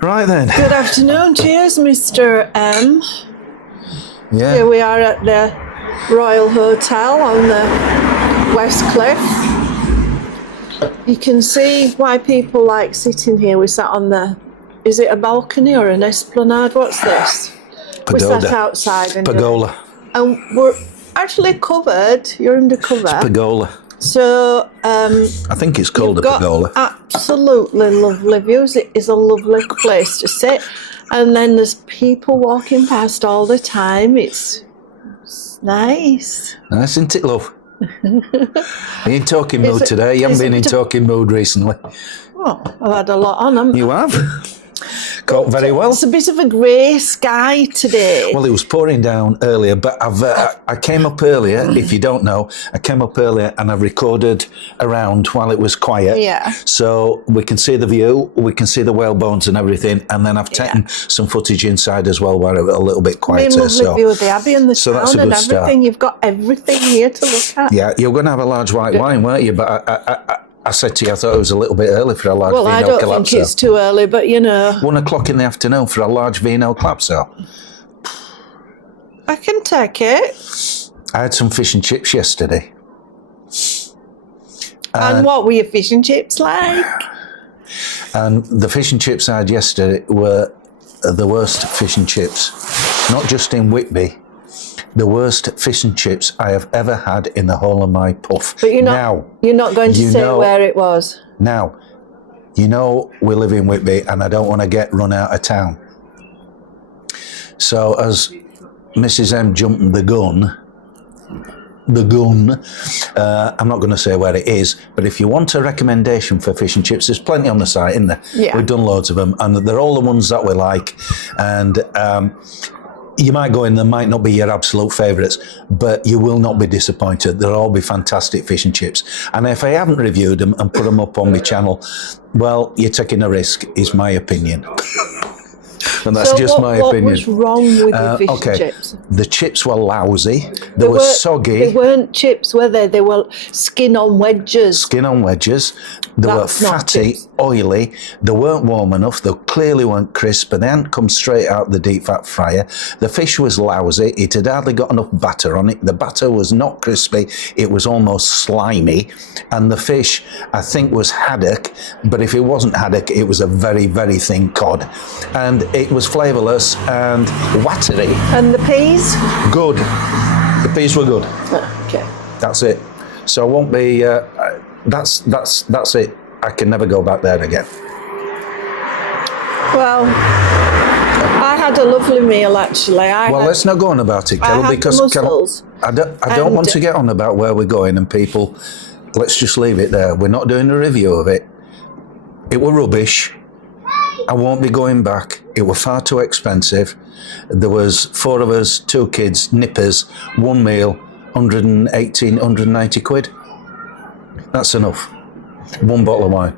Right then. Good afternoon. Cheers, Mr. M. Yeah. Here we are at the Royal Hotel on the West Cliff. You can see why people like sitting here. We sat on the, is it a balcony or an esplanade? What's this? Pagoda. We sat outside. And Pergola. and we're actually covered. You're under cover. Pergola. So I think it's called a pergola. Absolutely lovely views. It is a lovely place to sit. And then there's people walking past all the time. It's nice. Nice, isn't it, love? Are you in talking mood today? You haven't been in talking mood recently. Oh, I've had a lot on them. You have? Caught very well. It's a bit of a grey sky today. Well, it was pouring down earlier, but I came up earlier, if you don't know, I came up earlier and I recorded around while it was quiet. Yeah. So we can see the view, we can see the whale bones and everything, and then I've taken some footage inside as well where it was a little bit quieter. Lovely view of the Abbey and the so town that's a and good everything. start. You've got everything here to look at. Yeah, you're going to have a large white wine, weren't you? But I said to you, I thought it was a little bit early for a large vino Well, I don't collapso. think it's too early, but you know. 1 o'clock in the afternoon for a large vino collapso. I can take it. I had some fish and chips yesterday. And what were your fish and chips like? And the fish and chips I had yesterday were the worst fish and chips, not just in Whitby, the worst fish and chips I have ever had in the whole of my puff. But you're not going to say where it was. Now, you know we live in Whitby and I don't want to get run out of town. So as Mrs. M jumped the gun, I'm not going to say where it is, but if you want a recommendation for fish and chips, there's plenty on the site, isn't there? Yeah. We've done loads of them and they're all the ones that we like. And you might go in, they might not be your absolute favourites, but you will not be disappointed. They'll all be fantastic fish and chips. And if I haven't reviewed them and put them up on my channel, well, you're taking a risk, is my opinion. And that's just my opinion. What was wrong with the fish and chips? The chips were lousy. They were soggy. They weren't chips, were they? They were skin on wedges. Skin on wedges. They were fatty, oily. They weren't warm enough. They clearly weren't crisp, and they hadn't come straight out of the deep fat fryer. The fish was lousy. It had hardly got enough batter on it. The batter was not crispy. It was almost slimy. And the fish, I think, was haddock, but if it wasn't haddock, it was a very, very thin cod. And it was flavourless and watery. And the peas? Good. The peas were good. Okay. That's it. So I won't be. That's it. I can never go back there again. Well, I had a lovely meal actually. Let's not go on about it, Kelly, because I don't want to get on about where we're going and people. Let's just leave it there. We're not doing a review of it. It were rubbish. I won't be going back. It were far too expensive. There was 4 of us, 2 kids, nippers, 1 meal, 118, 190 quid. That's enough. 1 bottle of wine.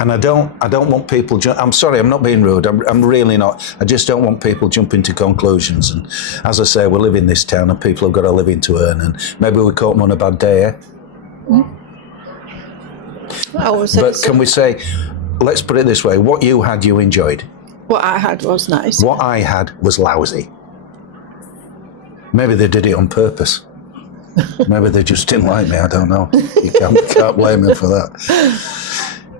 And I don't want people. I'm sorry, I'm not being rude. I'm really not. I just don't want people jumping to conclusions. And as I say, we live in this town, and people have got a living to earn. And maybe we caught them on a bad day. Eh? But can we say? Let's put it this way. What you had, you enjoyed. What I had was nice. What I had was lousy. Maybe they did it on purpose. Maybe they just didn't like me. I don't know. You can't blame them for that.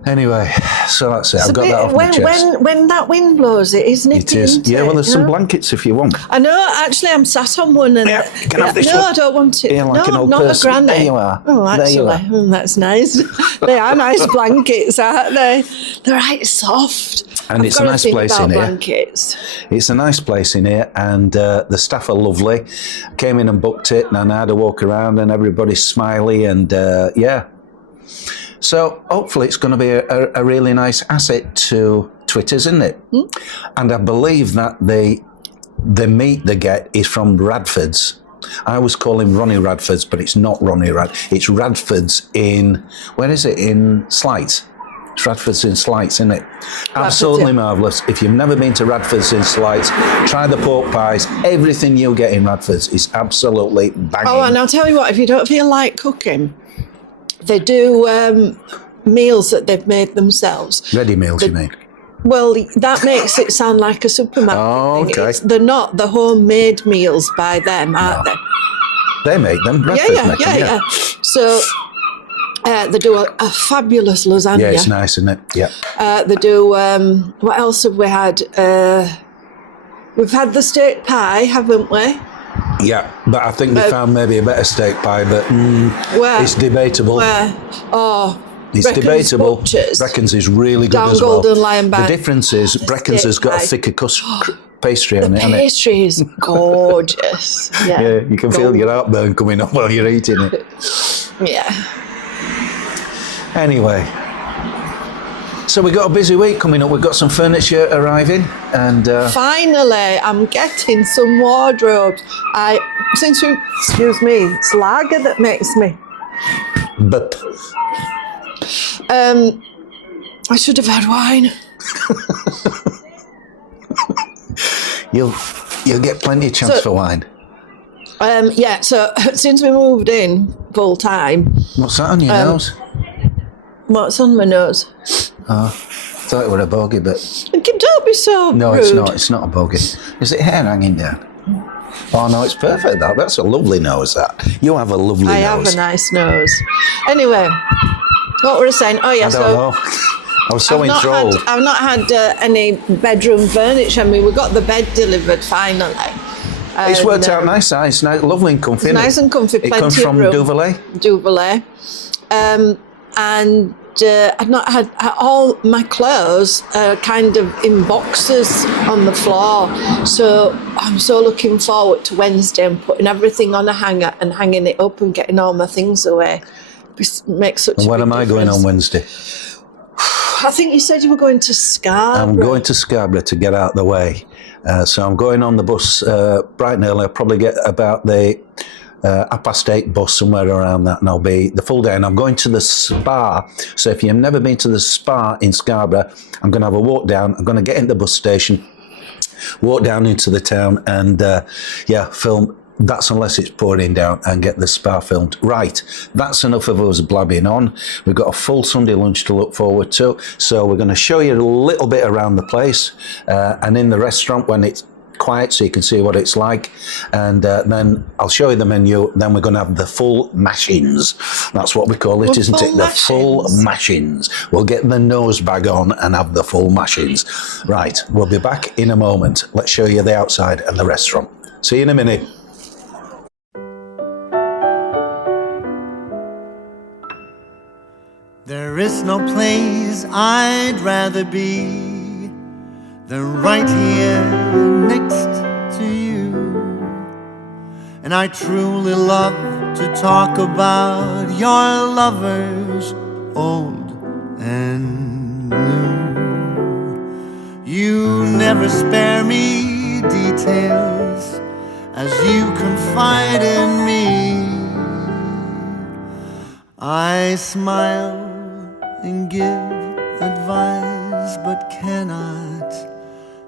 Anyway, so that's it. I've got that off my chest. When that wind blows, it is nippy. It is. Yeah, well, there's some blankets if you want. I know. Actually, I'm sat on one. And you can have this one. I don't want it. Yeah, like an old not person. a granny. There you are. Oh, actually, that's nice. They are nice blankets, aren't they? They're right soft. And it's a nice place in here. Blankets. It's a nice place in here, and the staff are lovely. Came in and booked it, and I had a walk around, and everybody's smiley, and yeah. So hopefully it's going to be a really nice asset to Twitters, isn't it? Mm. And I believe that the meat they get is from Radford's. I always call him Ronnie Radford's, but it's not Ronnie It's Radford's in, where is it? In Slights. It's Radford's in Slights, isn't it? Absolutely marvellous. If you've never been to Radford's in Slights, try the pork pies. Everything you get in Radford's is absolutely banging. Oh, and I'll tell you what, if you don't feel like cooking, they do meals that they've made themselves. Ready meals, you mean? Well, that makes it sound like a supermarket thing. Okay. They're not the homemade meals by them, aren't they? They make them. Yeah. So they do a fabulous lasagna. Yeah, it's nice, isn't it? Yeah. They do, what else have we had? We've had the steak pie, haven't we? Yeah, but I think they found maybe a better steak pie, but it's debatable. It's debatable. Brecken's is really good as well. Golden Lion Bank. The difference is Brecken's has got a thicker pastry on it. The pastry is gorgeous. Yeah, you can feel your heartburn coming up while you're eating it. Yeah. Anyway, so we've got a busy week coming up. We've got some furniture arriving, and finally, I'm getting some wardrobes. Excuse me, it's lager that makes me. But I should have had wine. You'll get plenty of chance for wine. So since we moved in full time. What's that on your nose? What's on my nose? Oh, thought it were a bogey, but don't be so no, rude. it's not. It's not a bogey. Is it hair hanging down? Oh no, it's perfect. That's a lovely nose. That you have a lovely nose. I have a nice nose. Anyway, what were I saying? Oh yeah, I don't know. I was so enthralled. I've not had any bedroom furniture. I mean, we got the bed delivered finally. It's worked out nice. It's nice, lovely and comfy. It's nice and comfy. It comes from Duvalet. And I've not had all my clothes kind of in boxes on the floor. So I'm so looking forward to Wednesday and putting everything on a hanger and hanging it up and getting all my things away. It makes such a big When am I going on Wednesday? I think you said you were going to Scarborough. I'm going to Scarborough to get out of the way. So I'm going on the bus bright and early. I'll probably get about the 8:30 bus, somewhere around that, and I'll be the full day. And I'm going to the spa. So if you've never been to the spa in Scarborough, I'm going to have a walk down. I'm going to get into the bus station, walk down into the town, and film. That's unless it's pouring down, and get the spa filmed. Right, that's enough of us blabbing on. We've got a full Sunday lunch to look forward to. So we're going to show you a little bit around the place and in the restaurant when it's quiet, so you can see what it's like. And then I'll show you the menu. Then we're going to have the full mashings. That's what we call it, isn't it? The full mashings. We'll get the nose bag on and have the full mashings. Right, we'll be back in a moment. Let's show you the outside and the restaurant. See you in a minute. There is no place I'd rather be than right here next to you. And I truly love to talk about your lovers, old and new. You never spare me details as you confide in me. I smile and give advice, but cannot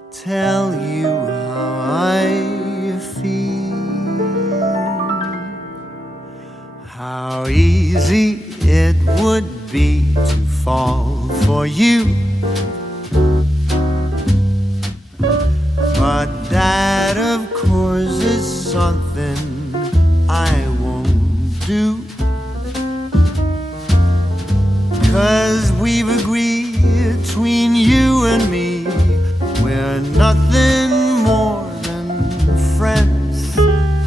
tell you how I feel. How easy it would be to fall for you, but that of course is something I won't do. 'Cause we've agreed between you and me, we're nothing more than friends.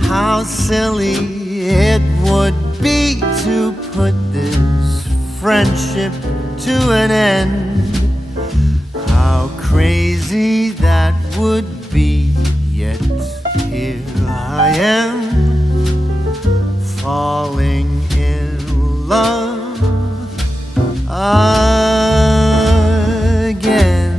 How silly it would be to put this friendship to an end. How crazy that would be, yet here I am, falling in love again.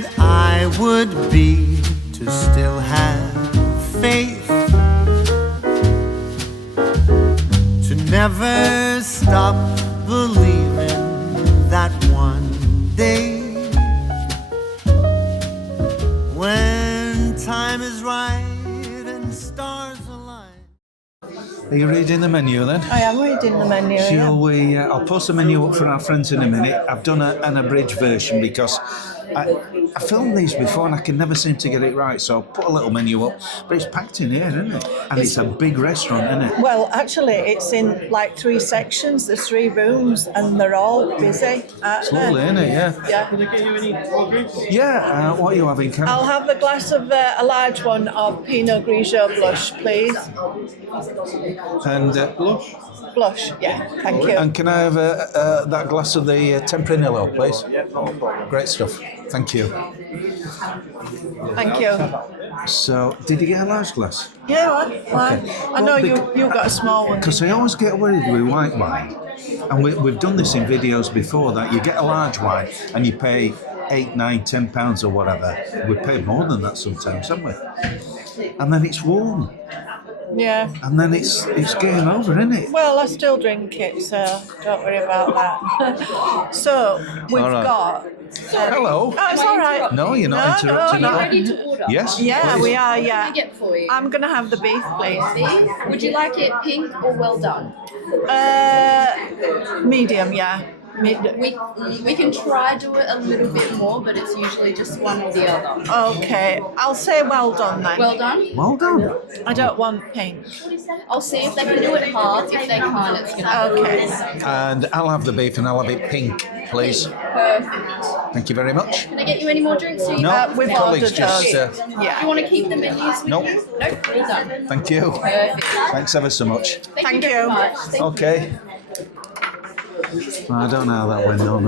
said I would be to still have faith, to never stop believing that one day, when time is right and stars align. Are you reading the menu then? I am reading the menu. Shall we? I'll post the menu up for our friends in a minute. I've done an abridged version because I filmed these before and I can never seem to get it right. So I'll put a little menu up, but it's packed in here, isn't it? And it's a big restaurant, isn't it? Well, actually, it's in like 3 sections. There's 3 rooms, and they're all busy. It's lovely, isn't it? Yeah. Yeah. Can I get you any more drinks? Yeah. What are you having, Karen? I'll have a glass of a large one of Pinot Grigio blush, please. And blush. Blush, yeah. Thank you. And can I have that glass of the Tempranillo, please? Yeah, no problem. Great stuff. Thank you. Thank you. So, did you get a large glass? Yeah, why? I know you've got a small one. Because I always get worried with white wine, and we've done this in videos before, that you get a large wine and you pay £8, £9, £10 or whatever. We pay more than that sometimes, haven't we? And then it's warm, Yeah. and then it's game over, isn't it? Well, I still drink it, so don't worry about that. So, we've All right. got... Hello. Oh, it's all right. No, you're not interrupting. no. Ready to order? Yes. Yeah, please. we are, What can yeah. I get for you? I'm going to have the beef, please. Beef? Would you like it pink or well done? Medium, yeah. We can try do it a little bit more, but it's usually just one or the other. Okay, I'll say well done then. Well done. Well done. I don't want pink. I'll see if they can do it hard. If they can't, it's gonna. Okay. And I'll have the beef and I'll have it pink, please. Perfect. Thank you very much. Can I get you any more drinks? No, we've colleagues ordered just. those. Do Yeah. you want to keep the menus with Nope. you? Nope. All done. Thank you. Perfect. Thanks ever so much. Thank Thank you very you. much. Thank you. Okay. I don't know how that went on.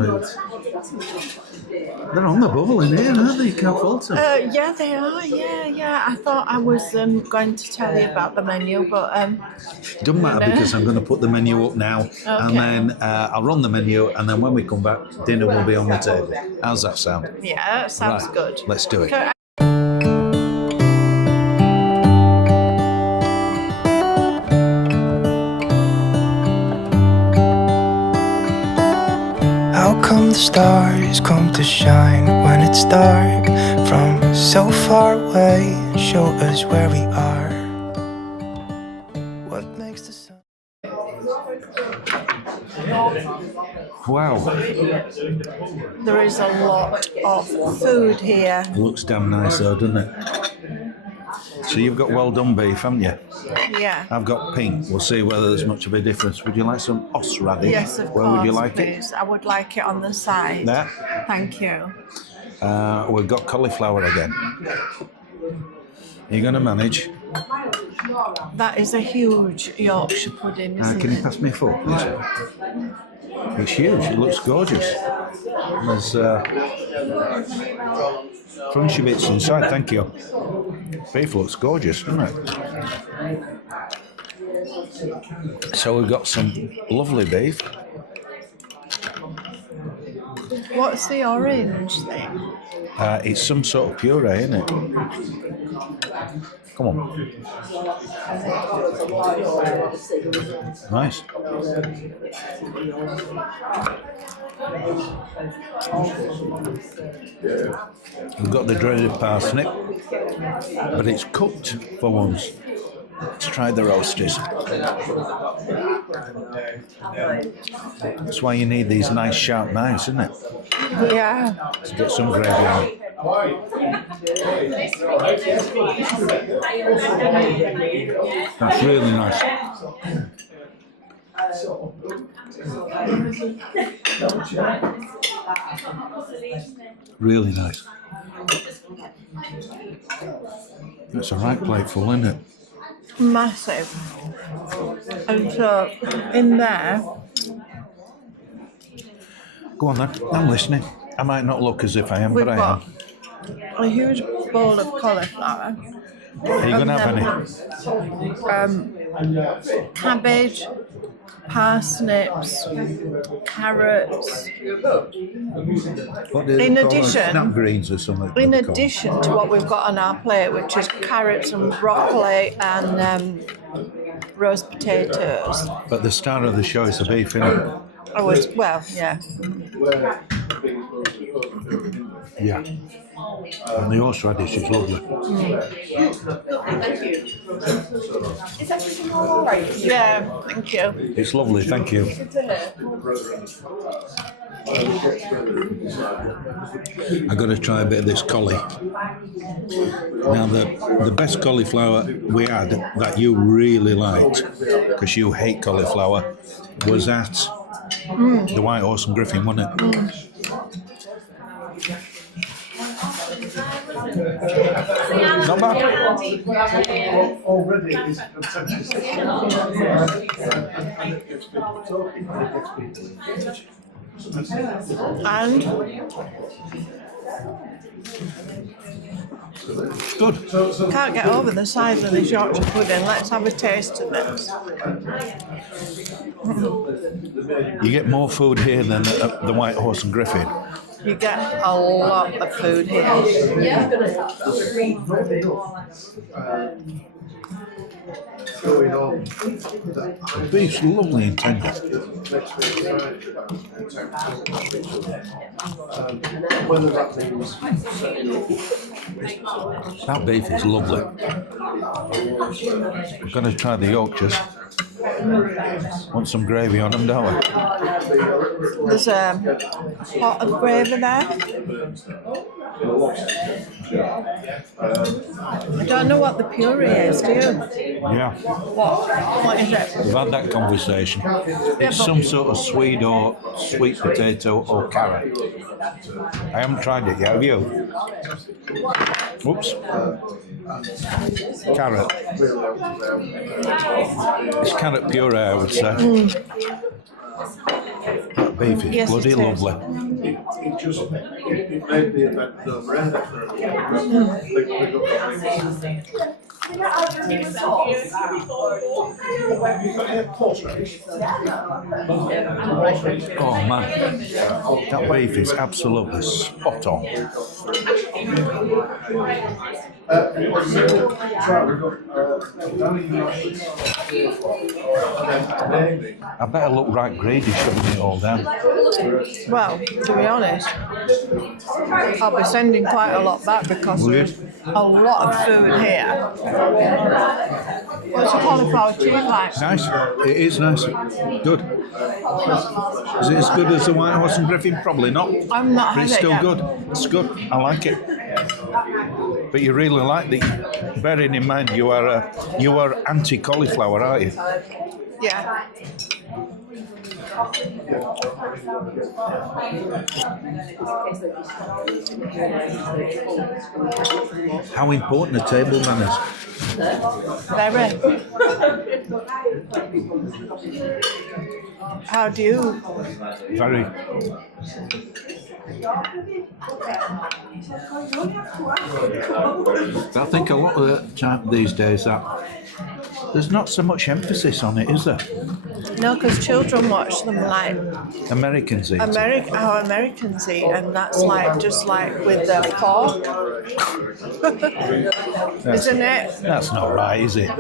They're on the bubble in here, aren't they? You can't fault them. Yeah, they are. Yeah. I thought I was going to tell you about the menu, but Doesn't matter because I'm going to put the menu up now, and then I'll run the menu, and then when we come back, dinner will be on the table. How's that sound? yeah, it sounds Right, good. let's do it. Okay. How come the stars come to shine when it's dark from so far away? Show us where we are. What makes the sun? Wow, There is a lot of food here. looks damn nice though, doesn't it? So you've got well done beef, haven't you? Yeah. I've got pink. We'll see whether there's much of a difference. Would you like some horseradish? Yes, of Where course, would you like please. I would like it on the side. it? There. Thank you. We've got cauliflower again. You're going to manage. That is a huge Yorkshire pudding, isn't Can you it? pass me a fork, please? It's huge. It looks gorgeous. There's crunchy bits inside. Thank you. Beef looks gorgeous, doesn't it? So we've got some lovely beef. What's the orange thing? It's some sort of puree, isn't it? Come on. Nice. We've got the dreaded parsnip, but it's cooked for once. Let's try the roasties. That's why you need these nice sharp knives, isn't it? Yeah. To get some gravy on it. That's really nice. Really nice. That's a right plateful, isn't it? Massive. And so in there, Go on then, I'm listening. I might not look as if I am, we've but I got am. a huge bowl of cauliflower, Are you going to have any? cabbage, parsnips, carrots. What do they In call addition- them? Snap greens or something. In they call them. addition to what we've got on our plate, which is carrots and broccoli and roast potatoes. But the star of the show is the beef, innit? Oh, well, yeah. Yeah. And the horseradish is lovely. Is everything all right? Yeah, thank you. It's lovely, thank you. I got to try a bit of this collie. Now, the best cauliflower we had that you really liked, because you hate cauliflower, was at the White Horse and Griffin, wasn't it? Not bad. And Good. can't get over the size of this Yorkshire pudding. Let's have a taste of this. You get more food here than at the White Horse and Griffin. You get a lot of food here. The beef's lovely and tender. That beef is lovely. I'm going to try the Yorkshires. Want some gravy on them, don't we? There's a pot of gravy there. I don't know what the puree is, do you? Yeah. What is it? We've had that conversation. It's some sort of sweet potato or carrot. I haven't tried it yet, have you? Whoops. Carrot. It's carrot puree, I would say. That beef is Yes, bloody it is. lovely. It made the event rare. Oh man, that beef is absolutely spot on. I better look right greedy shoving it all down. Well, to be honest, I'll be sending quite a lot back because Will you? there's a lot of food here. What's the cauliflower cheese like? Nice. It is nice. Good. Is it as good as the White Horse and Griffin? Probably not. I'm not But it's had it still yet. good. It's good. I like it. But you really like the. Bearing in mind you are anti-cauliflower, aren't you? Yeah. How important are table manners? Very. How do you? Very. I think a lot of the time these days that there's not so much emphasis on it, is there? No, because children watch them like Americans eat it. how Americans eat, and that's like just like with the pork, isn't it? That's not right, is it?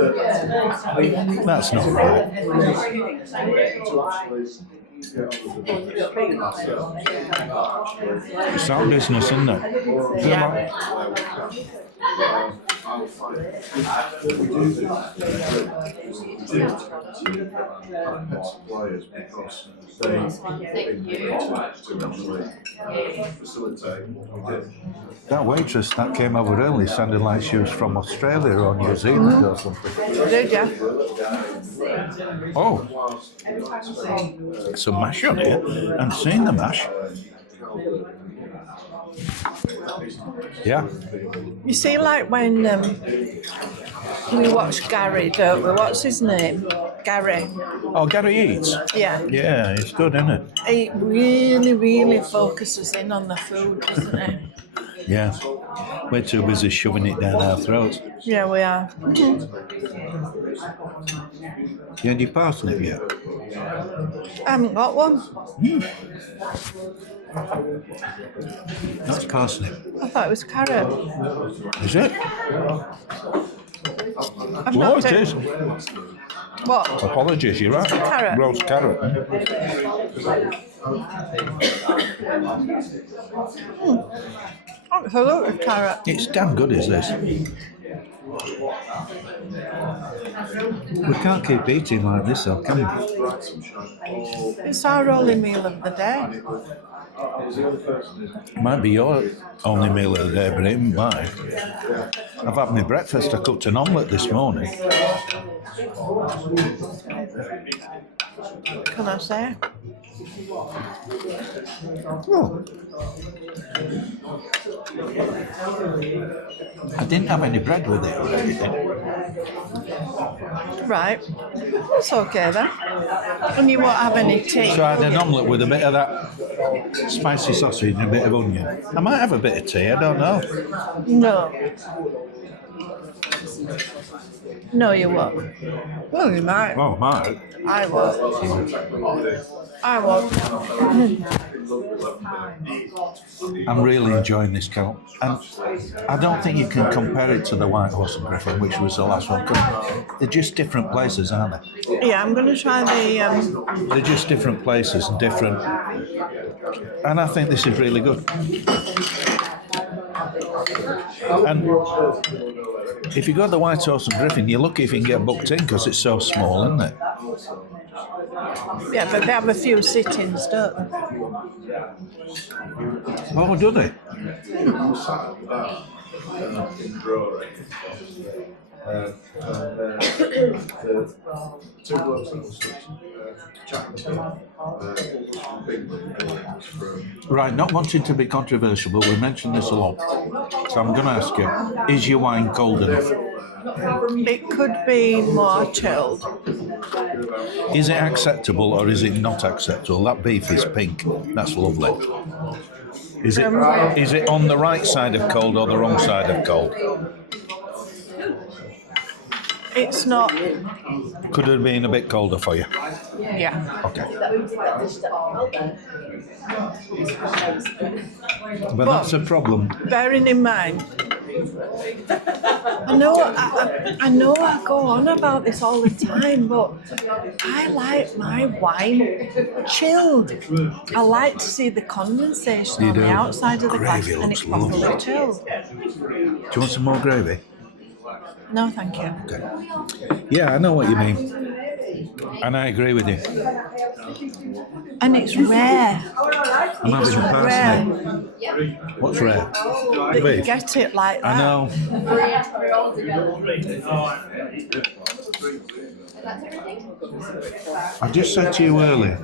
That's not right. It's our business, isn't it? Yeah. Suppliers because they facilitate what we did. That waitress that came over early sounded like she was from Australia or New Zealand or something. Did you? Oh, some mash on here. I haven't seen the mash. Yeah. You see, like when we watch Gary, don't we? What's his name? Gary. Oh, Gary Eats. Yeah. Yeah, it's good, isn't it? He really, really focuses in on the food, doesn't he? Yeah. We're too busy shoving it down our throats. Yeah, we are. You had your parsnip yet? I haven't got one. That's parsnip. I thought it was carrot. Is it? I've Oh, not it taken- is. What? Apologies, you're right. Carrot. Roast carrot. Absolutely carrot. It's damn good, is this? We can't keep eating like this, though, can we? It's our only meal of the day. It might be your only meal of the day, but it ain't mine. I've had my breakfast. I cooked an omelette this morning. Can I say? Oh. I didn't have any bread with it or anything. Right. It's okay then. And you won't have any tea. So I had an omelette with a bit of that spicy sausage and a bit of onion. I might have a bit of tea, I don't know. No. No, you won't. Well, you might. Well, I might. I won't. I won't. I'm really enjoying this, Cal. And I don't think you can compare it to the White Horse and Griffin, which was the last one. 'Cause they're just different places, aren't they? Yeah, I'm going to try the... They're just different places and different. And I think this is really good. And if you go to the White Horse and Griffin, you're lucky if you can get booked in because it's so small, isn't it? Yeah, but they have a few sit-ins, don't they? Oh, do they? Two blokes that was chatting Right, not wanting to be controversial, but we mentioned this a lot. So I'm going to ask you, is your wine cold enough? It could be more chilled. Is it acceptable or is it not acceptable? That beef is pink. That's lovely. Is it on the right side of cold or the wrong side of cold? It's not... Could have been a bit colder for you. Yeah. Okay. But that's a problem. Bearing in mind, I know I go on about this all the time, but I like my wine chilled. I like to see the condensation You on do? the outside of the glass Gravy and it's looks lovely. properly chilled. Do you want some more gravy? No, thank you. Okay. Yeah, I know what you mean. And I agree with you. And it's rare. I'm It's having a rare. parsnip. What's rare? That you Beef. get it like that. I know. I just said to you earlier.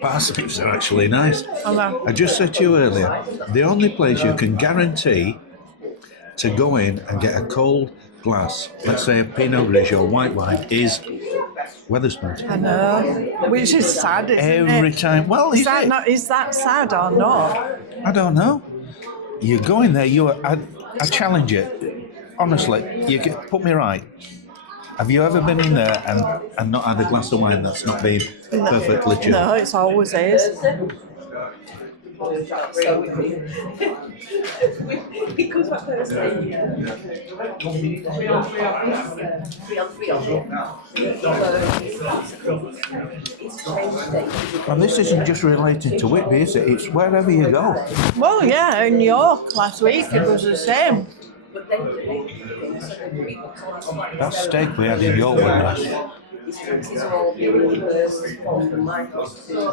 Parsnips are actually nice. I just said to you earlier, the only place you can guarantee to go in and get a cold glass, let's say a Pinot Grigio white wine, is Wetherspoons. I know. Which is sad, isn't Every it? time. Well, Is that sad or not? I don't know. You go in there, I challenge it. Honestly, put me right. Have you ever been in there and not had a glass of wine that's not been perfectly chilled? No, it's always is. And this isn't just related to Whitby, is it? It's wherever you go. Well, yeah, in York last week it was the same. That steak we had in York was nice.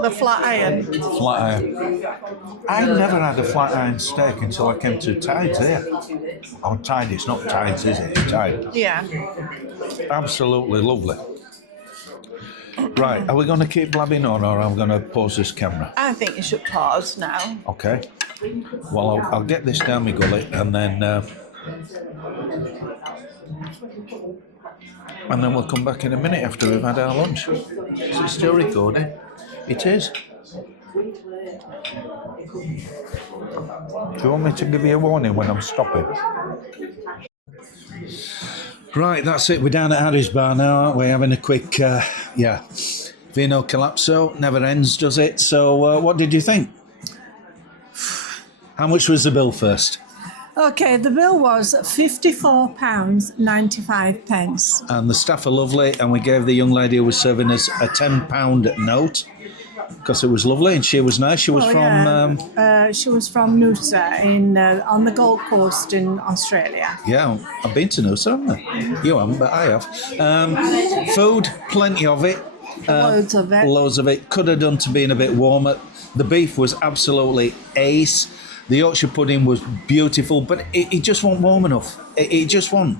The flat iron. Flat iron. I never had a flat iron steak until I came to Tides here. Oh, Tide, it's not Tides, is it? It's Tide. Yeah. Absolutely lovely. Right, are we going to keep blabbing on or am I going to pause this camera? I think you should pause now. Okay. Well, I'll get this down my gullet and then we'll come back in a minute after we've had our lunch. Is it still recording? It is. Do you want me to give you a warning when I'm stopping? Right, that's it. We're down at Harry's Bar now, aren't we? Having a quick, Vino Calypso. Never ends, does it? So, what did you think? How much was the bill first? Okay, the bill was £54.95. And the staff are lovely, and we gave the young lady who was serving us a £10 note because it was lovely and she was nice. She was She was from Noosa on the Gold Coast in Australia. Yeah, I've been to Noosa, haven't I? You haven't, but I have. Food, plenty of it. Loads of it. Loads of it. Could have done to being a bit warmer. The beef was absolutely ace. The Yorkshire pudding was beautiful, but it just wasn't warm enough. It just wasn't.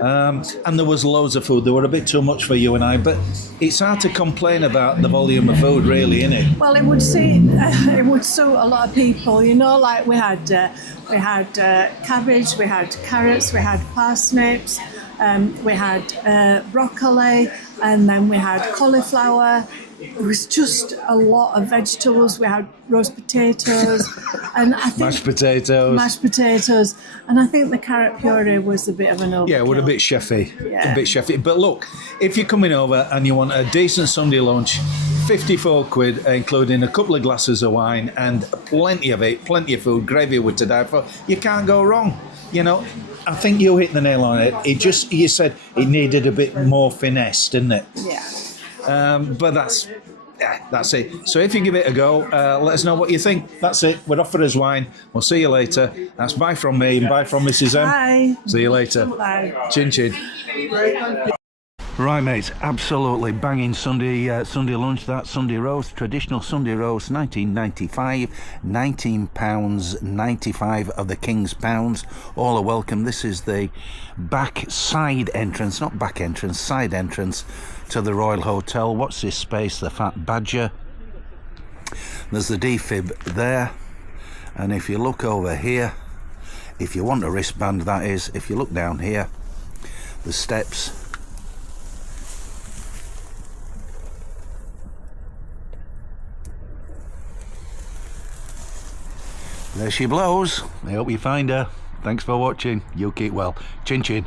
And there was loads of food. There were a bit too much for you and I, but it's hard to complain about the volume of food, really, isn't it? Well, it would suit a lot of people. You know, like we had cabbage, we had carrots, we had parsnips, we had broccoli, and then we had cauliflower. It was just a lot of vegetables. We had roast potatoes, and I think mashed potatoes, and I think the carrot puree was a bit of an overkill. Yeah, we're a bit chefy, Yeah. a bit chefy. But look, if you're coming over and you want a decent Sunday lunch, 54 quid, including a couple of glasses of wine and plenty of it, plenty of food, gravy would to die for, you can't go wrong. You know, I think you hit the nail on it. You said it needed a bit more finesse, didn't it? Yeah. But that's it. So if you give it a go, let us know what you think. That's it. We're off for his wine. We'll see you later. That's bye from me and bye from Mrs. M. Bye. See you later. Bye. Chin chin. Right, mates, absolutely banging Sunday lunch. That Sunday roast, traditional Sunday roast, 1995, £19.95 of the King's pounds. All are welcome. This is the side entrance to the Royal Hotel. What's this space? The Fat Badger. There's the defib there, and if you look over here, if you want a wristband, that is, if you look down here, the steps. There she blows. I hope you find her. Thanks for watching. You keep well. Chin chin.